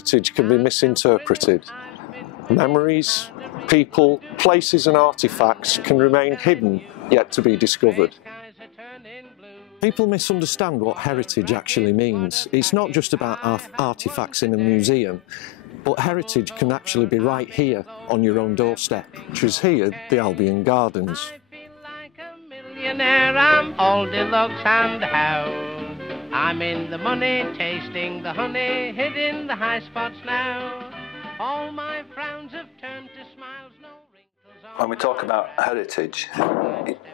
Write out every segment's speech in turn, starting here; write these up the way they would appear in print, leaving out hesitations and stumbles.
heritage can be misinterpreted. Memories, people, places and artefacts can remain hidden, yet to be discovered. People misunderstand what heritage actually means. It's not just about artefacts in a museum, but heritage can actually be right here on your own doorstep, which is here, the Albion Gardens. I'm all deluxe and how I'm in the money, tasting the honey, hidden the high spots now. All my frowns have turned to smiles, no wrinkles on. When we talk about heritage,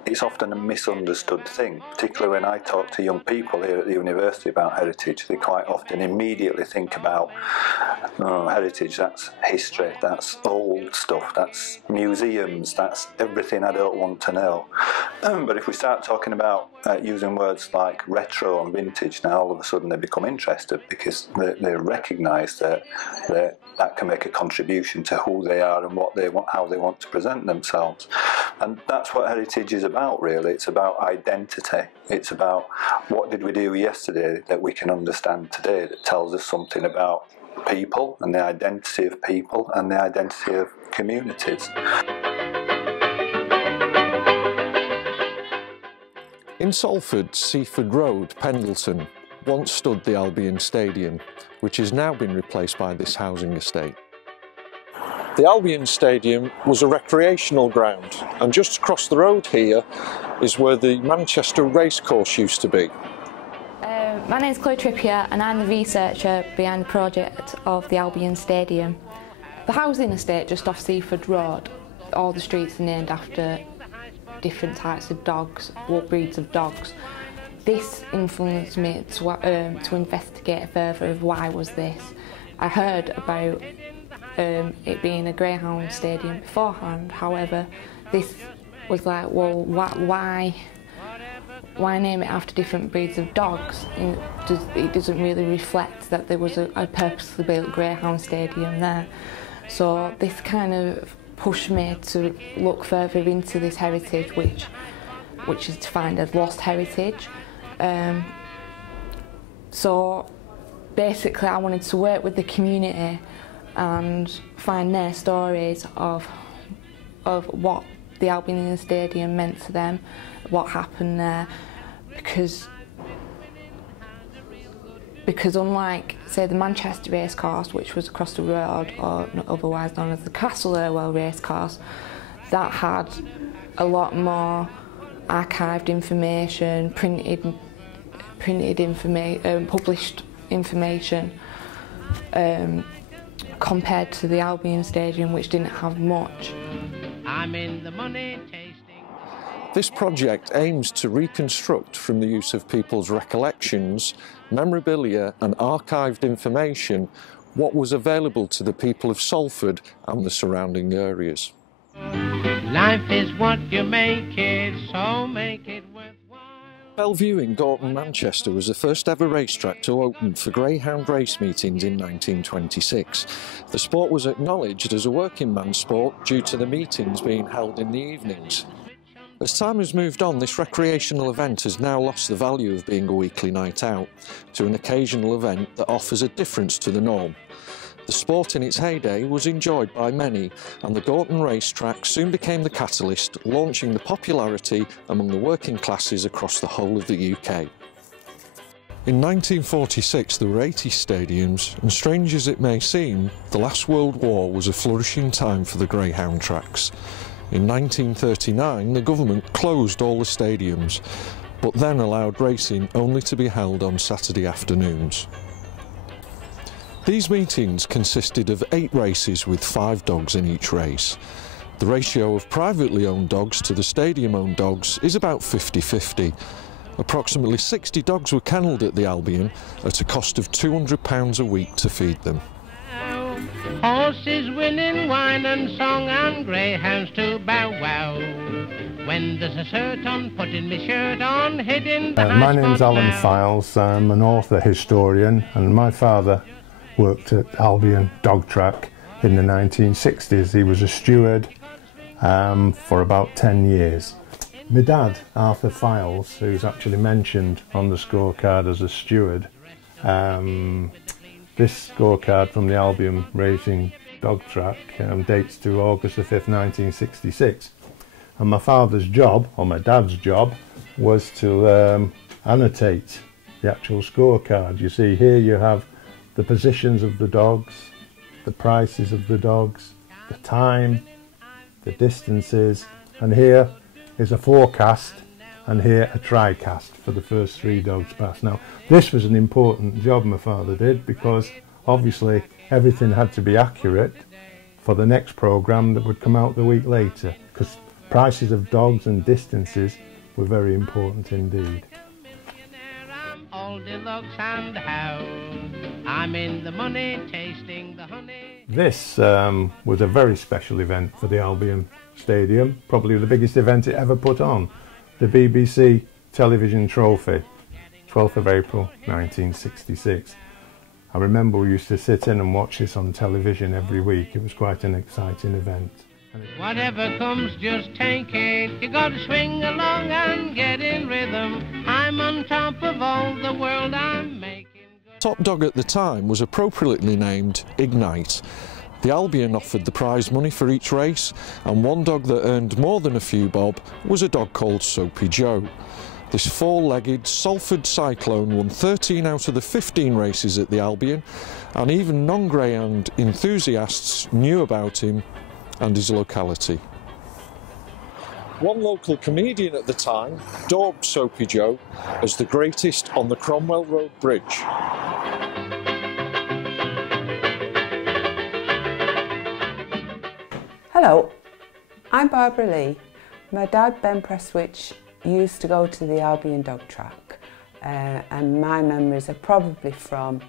it's often a misunderstood thing, particularly when I talk to young people here at the university about heritage. They quite often immediately think about heritage, that's history, that's old stuff, that's museums, that's everything I don't want to know. But if we start talking about using words like retro and vintage, now all of a sudden they become interested because they recognise that that can make a contribution to who they are and what they want, how they want to present themselves. And that's what heritage is about, really. It's about identity. It's about what did we do yesterday that we can understand today, that tells us something about people and the identity of people and the identity of communities. In Salford, Seaford Road, Pendleton, once stood the Albion Stadium, which has now been replaced by this housing estate. The Albion Stadium was a recreational ground, and just across the road here is where the Manchester Racecourse used to be. My name is Collie and I'm the researcher behind the project of the Albion Stadium. The housing estate just off Seaford Road, all the streets are named after different types of dogs, what breeds of dogs. This influenced me to investigate further of why was this. I heard about it being a Greyhound stadium beforehand, however this was like, well, why name it after different breeds of dogs? It doesn't really reflect that there was a purposely built Greyhound stadium there. So this kind of pushed me to look further into this heritage, which is defined as lost heritage. So basically I wanted to work with the community and find their stories of what the Albion Stadium meant to them, what happened there, because unlike, say, the Manchester Racecourse, which was across the road, or otherwise known as the Castle Irwell Racecourse, that had a lot more archived information, printed information, published information, compared to the Albion Stadium, which didn't have much. I'm in the money, tasting. This project aims to reconstruct from the use of people's recollections, memorabilia and archived information what was available to the people of Salford and the surrounding areas. Life is what you make it, so make it worthwhile. Bellevue in Gorton, Manchester was the first ever racetrack to open for Greyhound race meetings in 1926. The sport was acknowledged as a working man's sport due to the meetings being held in the evenings. As time has moved on, this recreational event has now lost the value of being a weekly night out to an occasional event that offers a difference to the norm. The sport in its heyday was enjoyed by many, and the Gorton racetrack soon became the catalyst, launching the popularity among the working classes across the whole of the UK. In 1946 there were 80 stadiums, and strange as it may seem, the last World War was a flourishing time for the Greyhound tracks. In 1939 the government closed all the stadiums, but then allowed racing only to be held on Saturday afternoons. These meetings consisted of 8 races with 5 dogs in each race. The ratio of privately owned dogs to the stadium-owned dogs is about 50-50. Approximately 60 dogs were kennelled at the Albion at a cost of £200 a week to feed them. Horses winning wine and song and greyhounds to bow wow. When there's a shirt on, putting my shirt on, hidden the My name's Alan Files, I'm an author historian, and my father worked at Albion Dog Track in the 1960s. He was a steward for about 10 years. My dad, Arthur Files, who's actually mentioned on the scorecard as a steward, This scorecard from the Albion Racing Dog Track dates to August the 5th, 1966. And my father's job, or my dad's job, was to annotate the actual scorecard. You see here you have the positions of the dogs, the prices of the dogs, the time, the distances, and here is a forecast and here a tri-cast for the first 3 dogs passed. Now this was an important job my father did, because obviously everything had to be accurate for the next programme that would come out the week later, because prices of dogs and distances were very important indeed. I'm in the money, tasting the honey. This was a very special event for the Albion Stadium, probably the biggest event it ever put on. The BBC Television Trophy, 12th of April 1966. I remember we used to sit in and watch this on television every week. It was quite an exciting event. Whatever comes, just take it. You gotta swing along and get in rhythm. I'm on top of all the world I'm making. Top dog at the time was appropriately named Ignite. The Albion offered the prize money for each race, and one dog that earned more than a few bob was a dog called Soapy Joe. This 4-legged Salford Cyclone won 13 out of the 15 races at the Albion, and even non-greyhound enthusiasts knew about him and his locality. One local comedian at the time daubed Soapy Joe as the greatest on the Cromwell Road Bridge. Hello, I'm Barbara Lee. My dad, Ben Prestwich, used to go to the Albion Dog Track, and my memories are probably from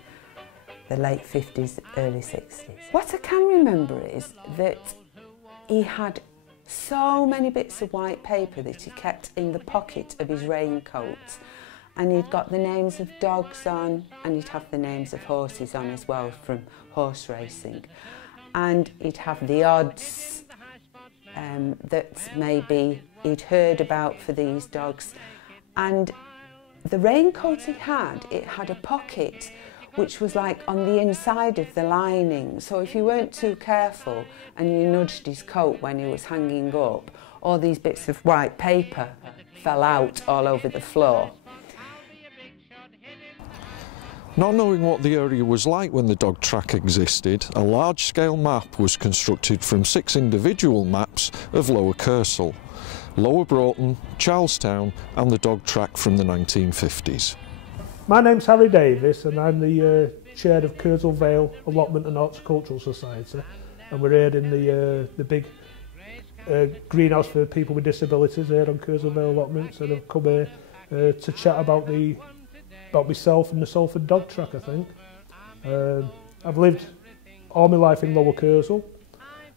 the late 50s, early 60s. What I can remember is that he had so many bits of white paper that he kept in the pocket of his raincoat, and he'd got the names of dogs on, and he'd have the names of horses on as well from horse racing, and he'd have the odds that maybe he'd heard about for these dogs. And the raincoat he had, it had a pocket which was like on the inside of the lining, so if you weren't too careful and you nudged his coat when he was hanging up, all these bits of white paper fell out all over the floor. Not knowing what the area was like when the dog track existed, a large-scale map was constructed from 6 individual maps of Lower Kersal, Lower Broughton, Charlestown and the dog track from the 1950s. My name's Harry Davis and I'm the chair of Kersal Vale Allotment and Horticultural Society, and we're here in the big greenhouse for people with disabilities here on Kersal Vale Allotments, and I've come here to chat about myself and the Salford Dog Track, I think. I've lived all my life in Lower Kersal.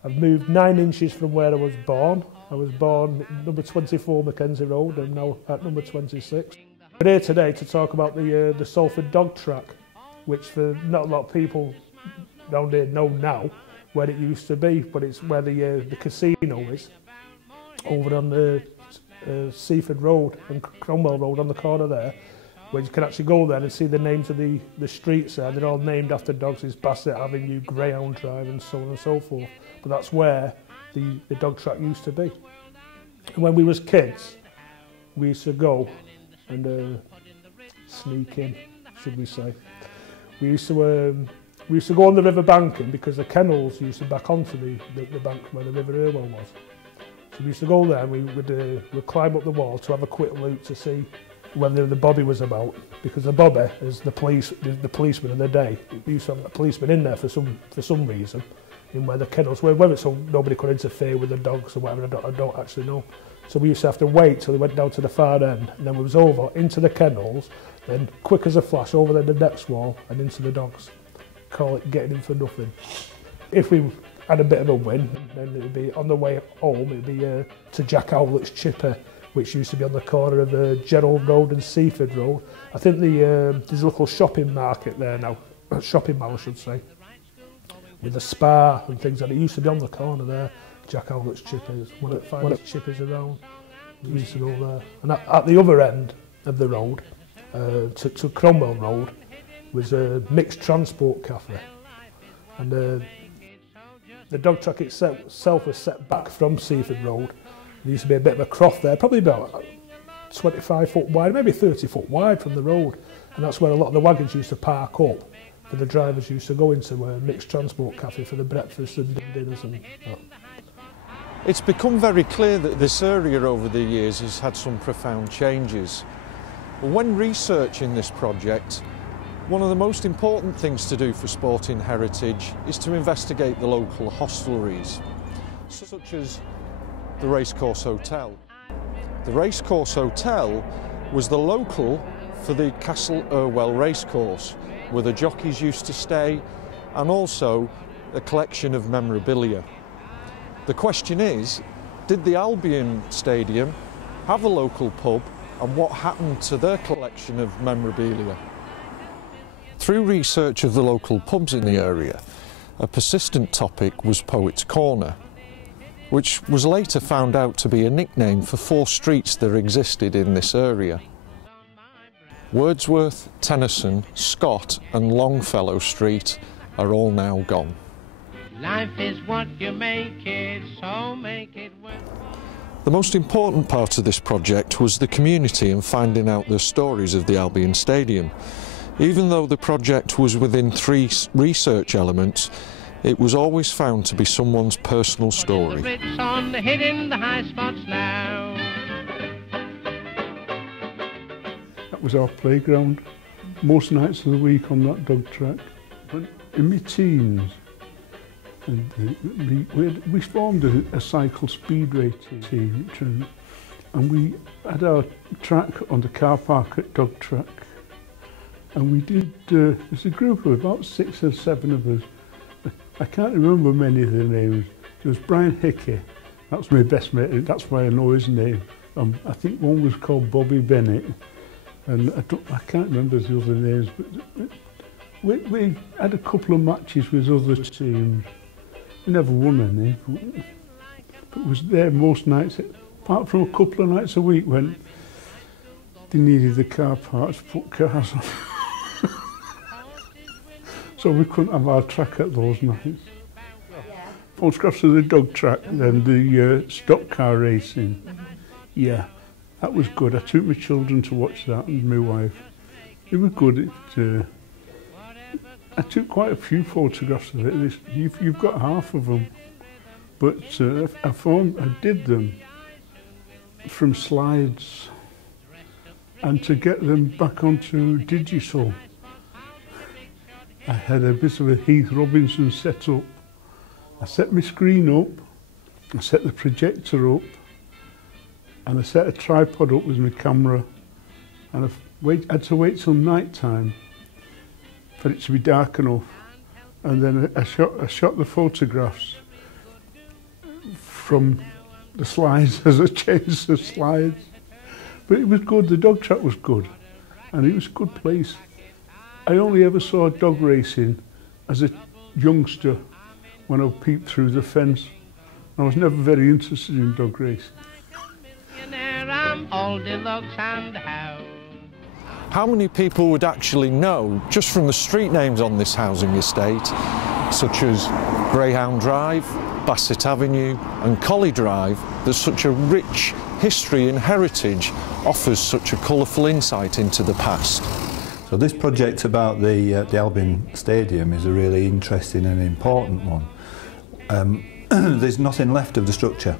I've moved 9 inches from where I was born. I was born at number 24 Mackenzie Road, and now at number 26. We're here today to talk about the Salford Dog Track, which for not a lot of people around here know now where it used to be, but it's where the casino is, over on the Seaford Road and Cromwell Road on the corner there, where you can actually go there and see the names of the streets there. They're all named after dogs. It's Bassets Avenue, Greyhound Drive and so on and so forth. But that's where the dog track used to be. And when we was kids, we used to go and sneak in, should we say. We used to go on the river banking because the kennels used to back onto the bank where the River Irwell was. So we used to go there and we'd climb up the wall to have a quick look to see whether the bobby was about, because the bobby is the policeman of the day. We used to have a policeman in there for some reason, in where the kennels were, whether it's so nobody could interfere with the dogs or whatever, I don't actually know. So we used to have to wait till they went down to the far end, and then we was over into the kennels, then quick as a flash over the next wall and into the dogs. Call it getting in for nothing. If we had a bit of a win, then it would be on the way home, it would be to Jack Howlett's Chipper, which used to be on the corner of Gerald Road and Seaford Road. I think there's a little shopping market there now, shopping mall I should say, with a spa and things like that. It used to be on the corner there, Jack Howlett's Chippers, one of the finest chippers around. We used to go there. And at the other end of the road, to Cromwell Road, was a mixed transport cafe, and the dog track itself was set back from Seaford Road. There used to be a bit of a croft there, probably about 25 foot wide, maybe 30 foot wide from the road, and that's where a lot of the wagons used to park up. For the drivers used to go into a mixed transport cafe for the breakfast and dinners and that. It's become very clear that this area over the years has had some profound changes. When researching this project, one of the most important things to do for sporting heritage is to investigate the local hostelries, such as the Racecourse Hotel. The Racecourse Hotel was the local for the Castle Irwell Racecourse, where the jockeys used to stay, and also a collection of memorabilia. The question is, did the Albion Stadium have a local pub, and what happened to their collection of memorabilia? Through research of the local pubs in the area, a persistent topic was Poets' Corner, which was later found out to be a nickname for 4 streets that existed in this area. Wordsworth, Tennyson, Scott and Longfellow Street are all now gone. Life is what you make it, so make it worth. The most important part of this project was the community and finding out the stories of the Albion Stadium. Even though the project was within 3 research elements, it was always found to be someone's personal story. Ritz on the hitting the high spots now. That was our playground, most nights of the week on that dog track. But in my teens, we formed a cycle speedway team, and we had our track on the car park at dog track. And we did, there's a group of about 6 or 7 of us. I can't remember many of the names. There was Brian Hickey, that's my best mate, that's why I know his name. I think one was called Bobby Bennett. And I can't remember the other names, but we had a couple of matches with other teams. We never won any, but was there most nights, apart from a couple of nights a week when they needed the car parts to put cars on. So we couldn't have our track at those nights. Yeah. Photographs of the dog track and the stock car racing. Yeah. That was good. I took my children to watch that and my wife. It was good. I took quite a few photographs of it. You've got half of them. But I did them from slides, and to get them back onto digital, I had a bit of a Heath Robinson set up. I set my screen up, I set the projector up, and I set a tripod up with my camera, and I had to wait till night time for it to be dark enough, and then I shot the photographs from the slides as I changed the slides. But it was good, the dog track was good, and it was a good place. I only ever saw dog racing as a youngster when I peeped through the fence. I was never very interested in dog racing. How many people would actually know, just from the street names on this housing estate, such as Greyhound Drive, Bassett Avenue and Collie Drive, that such a rich history and heritage offers such a colourful insight into the past? So this project about the Albion Stadium is a really interesting and important one. There's nothing left of the structure,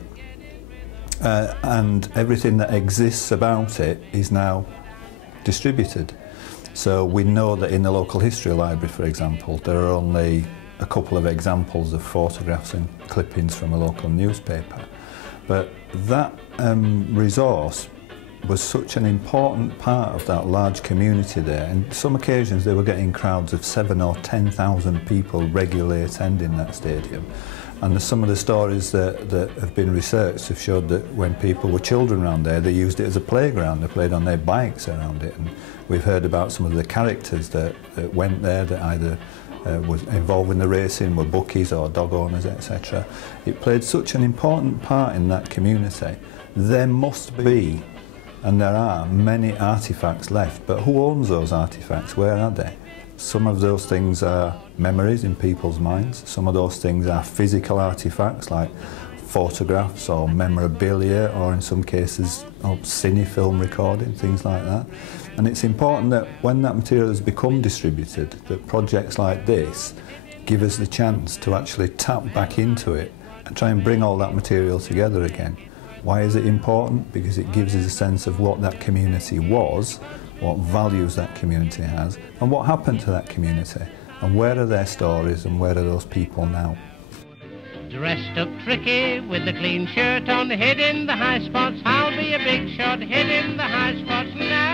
and everything that exists about it is now distributed. So we know that in the local history library, for example, there are only a couple of examples of photographs and clippings from a local newspaper. But that resource was such an important part of that large community there. And some occasions they were getting crowds of 7,000 or 10,000 people regularly attending that stadium. And some of the stories that have been researched have showed that when people were children around there, they used it as a playground. They played on their bikes around it. And we've heard about some of the characters that went there that either was involved in the racing, were bookies or dog owners, etc. It played such an important part in that community. There must be, and there are, many artefacts left, but who owns those artefacts? Where are they? Some of those things are memories in people's minds. Some of those things are physical artefacts like photographs or memorabilia, or in some cases cine-film recording, things like that. And it's important that when that material has become distributed, that projects like this give us the chance to actually tap back into it and try and bring all that material together again. Why is it important? Because it gives us a sense of what that community was, what values that community has, and what happened to that community, and where are their stories and where are those people now. Dressed up tricky with a clean shirt on, hid in the high spots, I'll be a big shot, hid in the high spots now.